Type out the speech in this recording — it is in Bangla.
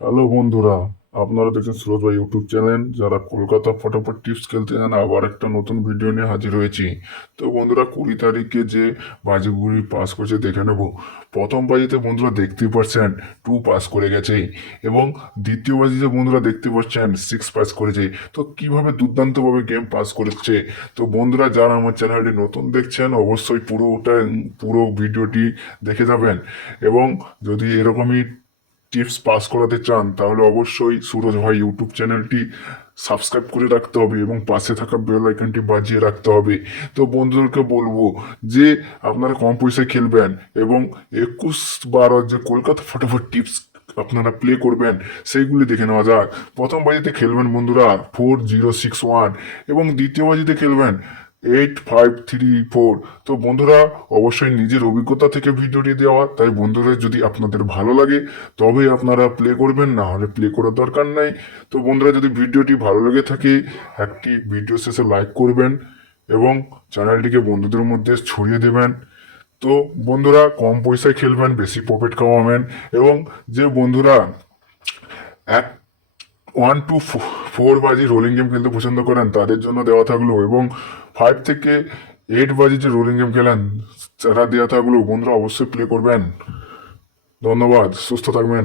হ্যালো বন্ধুরা, আপনারা দেখছেন সুরজ ভাই ইউটিউব চ্যানেল। যারা কলকাতা ফটাফট টিপস খেলতে চান, আবার একটা নতুন ভিডিও নিয়ে হাজির হয়েছি। তো বন্ধুরা, 20 তারিখে যে বাজিগুলি পাস করেছে দেখে নেব। প্রথম বাজিতে বন্ধুরা দেখতে পাচ্ছেন 2 পাস করে গেছে, এবং দ্বিতীয় বাজিতে বন্ধুরা দেখতে পাচ্ছেন 6 পাস করেছে। তো কিভাবে দুর্দান্তভাবে গেম পাস করেছে। তো বন্ধুরা, যারা আমার চ্যানেলটি নতুন দেখছেন অবশ্যই পুরো ভিডিওটি দেখে যাবেন। এবং যদি এরকমই টিপস পাস করাতে চান তাহলে অবশ্যই সুরজ ভাই ইউটিউব চ্যানেলটি সাবস্ক্রাইব করে রাখতে হবে এবং পাশে থাকা বেল আইকনটি বাজিয়ে রাখতে হবে। তো বন্ধুদেরকে বলবো যে আপনারা কম পয়সায় খেলবেন এবং 21/12 যে কলকাতা ফটাফট টিপস আপনারা প্লে করবেন সেইগুলি দেখে নেওয়া যাক। প্রথম বাজিতে খেলবেন বন্ধুরা 4061 এবং দ্বিতীয় বাজিতে খেলবেন 8534। তো বন্ধুরা, অবশ্যই নিজের অভিজ্ঞতা থেকে ভিডিওটি দেওয়া, তাই বন্ধুরা যদি আপনাদের ভালো লাগে তবেই আপনারা প্লে করবেন, না হলে প্লে করার দরকার নাই। তো বন্ধুরা, যদি ভিডিওটি ভালো লেগে থাকে একটি ভিডিও শেষে লাইক করবেন এবং চ্যানেলটিকে বন্ধুদের মধ্যে ছড়িয়ে দেবেন। তো বন্ধুরা, কম পয়সায় খেলবেন, বেশি প্রফিট কামাবেন। এবং যে বন্ধুরা এক 1 to 4 বাজি রোলিং গেম খেলতে পছন্দ করেন তাদের জন্য দেওয়া থাকলো, এবং 5 থেকে 8 বাজি যে রোলিং গেম খেলেন তারা দেওয়া থাকলো। বন্ধুরা অবশ্যই প্লে করবেন। ধন্যবাদ, সুস্থ থাকবেন।